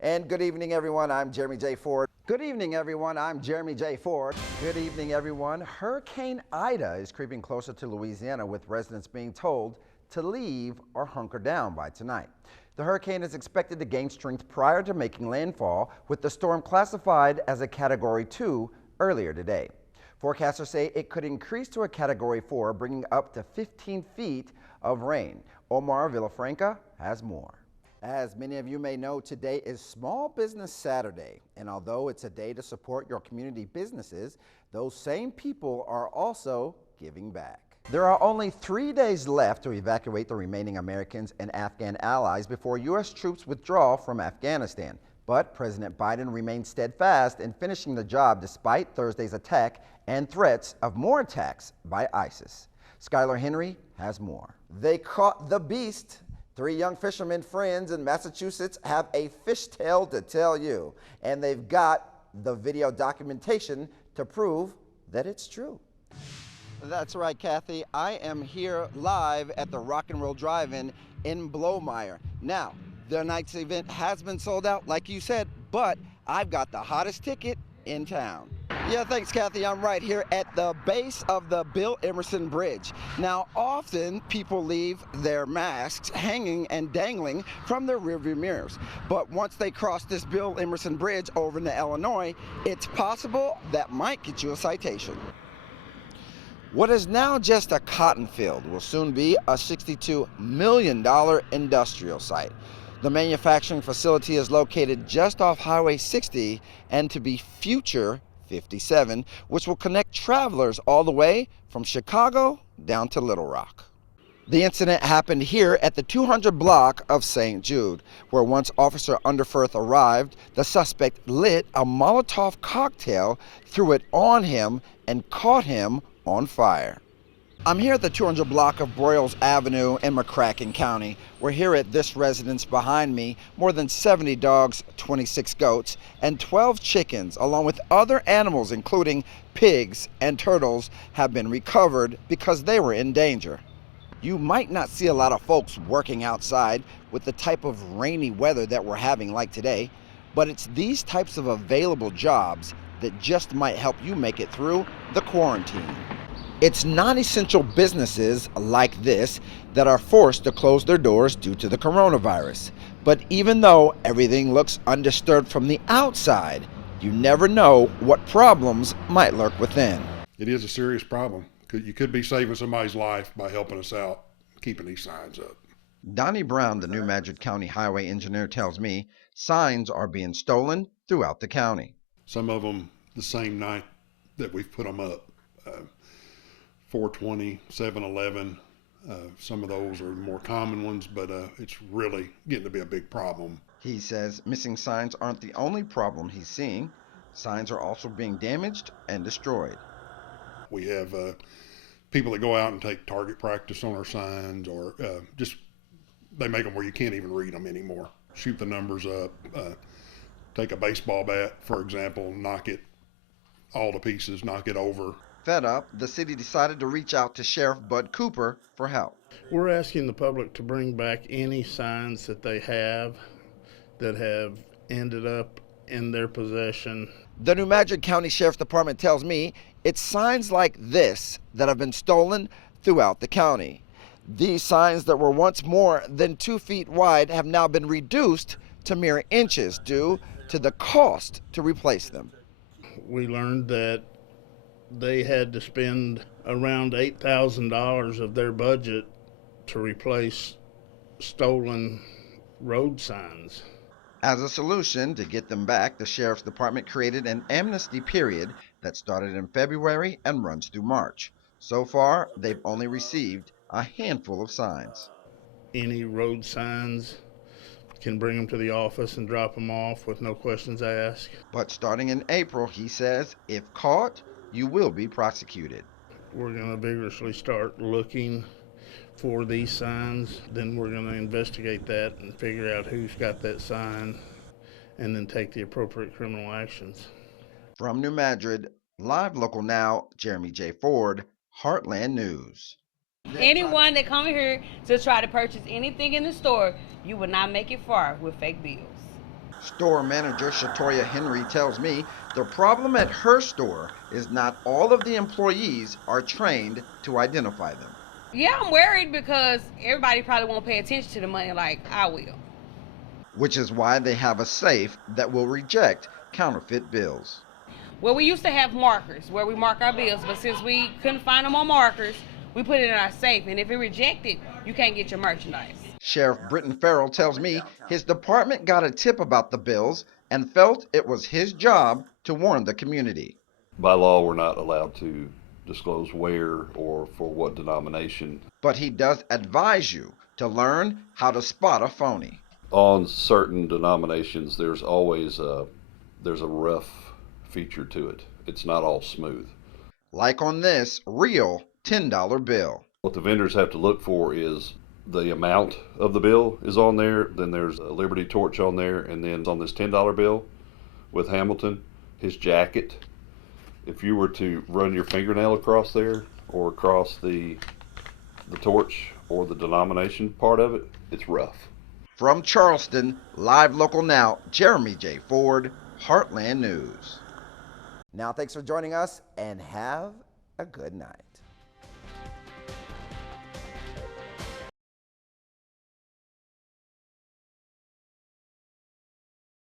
And good evening, everyone. I'm Jeremy J. Ford. Good evening, everyone. I'm Jeremy J. Ford. Good evening, everyone. Hurricane Ida is creeping closer to Louisiana, with residents being told to leave or hunker down by tonight. The hurricane is expected to gain strength prior to making landfall, with the storm classified as a Category 2 earlier today. Forecasters say it could increase to a Category 4, bringing up to 15 feet of rain. Omar Villafranca has more. As many of you may know, today is Small Business Saturday, and although it's a day to support your community businesses, those same people are also giving back. There are only 3 days left to evacuate the remaining Americans and Afghan allies before U.S. troops withdraw from Afghanistan. But President Biden remains steadfast in finishing the job despite Thursday's attack and threats of more attacks by ISIS. Skylar Henry has more. They caught the beast. 3 young fishermen friends in Massachusetts have a fishtail to tell you, and they've got the video documentation to prove that it's true. That's right, Kathy. I am here live at the Rock and Roll Drive-In in Blomeyer. Now, their night's event has been sold out, like you said, but I've got the hottest ticket in town. Yeah, thanks, Kathy. I'm right here at the base of the Bill Emerson Bridge. Now, often people leave their masks hanging and dangling from their rearview mirrors. But once they cross this Bill Emerson Bridge over into Illinois, it's possible that might get you a citation. What is now just a cotton field will soon be a $62 million industrial site. The manufacturing facility is located just off Highway 60 and to be future 57, which will connect travelers all the way from Chicago down to Little Rock. The incident happened here at the 200 block of St. Jude, where once Officer Underfirth arrived, the suspect lit a Molotov cocktail, threw it on him, and caught him on fire. I'm here at the 200 block of Broyles Avenue in McCracken County. We're here at this residence behind me. More than 70 dogs, 26 goats, and 12 chickens, along with other animals, including pigs and turtles, have been recovered because they were in danger. You might not see a lot of folks working outside with the type of rainy weather that we're having like today, but it's these types of available jobs that just might help you make it through the quarantine. It's non-essential businesses like this that are forced to close their doors due to the coronavirus. But even though everything looks undisturbed from the outside, you never know what problems might lurk within. It is a serious problem. You could be saving somebody's life by helping us out, keeping these signs up. Donnie Brown, the New Madrid County highway engineer, tells me signs are being stolen throughout the county. Some of them the same night that we've put them up. 420, 7-Eleven, some of those are more common ones, but it's really getting to be a big problem. He says missing signs aren't the only problem he's seeing. Signs are also being damaged and destroyed. We have people that go out and take target practice on our signs, or just they make them where you can't even read them anymore. Shoot the numbers up, take a baseball bat, for example, knock it all to pieces, knock it over. Fed up, the city decided to reach out to Sheriff Bud Cooper for help. We're asking the public to bring back any signs that they have that have ended up in their possession. The New Madrid County Sheriff's Department tells me it's signs like this that have been stolen throughout the county. These signs that were once more than 2 feet wide have now been reduced to mere inches due to the cost to replace them. We learned that they had to spend around $8,000 of their budget to replace stolen road signs. As a solution to get them back, the Sheriff's Department created an amnesty period that started in February and runs through March. So far, they've only received a handful of signs. Any road signs, can bring them to the office and drop them off with no questions asked. But starting in April, he says, if caught, you will be prosecuted. We're going to vigorously start looking for these signs. Then we're going to investigate that and figure out who's got that sign and then take the appropriate criminal actions. From New Madrid, live local now, Jeremy J. Ford, Heartland News. Anyone that come here to try to purchase anything in the store, you will not make it far with fake bills. Store manager Shatoya Henry tells me the problem at her store is not all of the employees are trained to identify them. Yeah, I'm worried because everybody probably won't pay attention to the money like I will. Which is why they have a safe that will reject counterfeit bills. Well, we used to have markers where we mark our bills, but since we couldn't find them on markers, we put it in our safe, and if it rejected, you can't get your merchandise. Sheriff Britton Farrell tells me his department got a tip about the bills and felt it was his job to warn the community. By law, we're not allowed to disclose where or for what denomination. But he does advise you to learn how to spot a phony. On certain denominations, there's always a rough feature to it. It's not all smooth. Like on this real $10 bill. What the vendors have to look for is the amount of the bill is on there, then there's a Liberty torch on there, and then on this $10 bill with Hamilton, his jacket, if you were to run your fingernail across there or across the torch or the denomination part of it, it's rough. From Charleston, live local now, Jeremy J. Ford, Heartland News. Now, thanks for joining us and have a good night.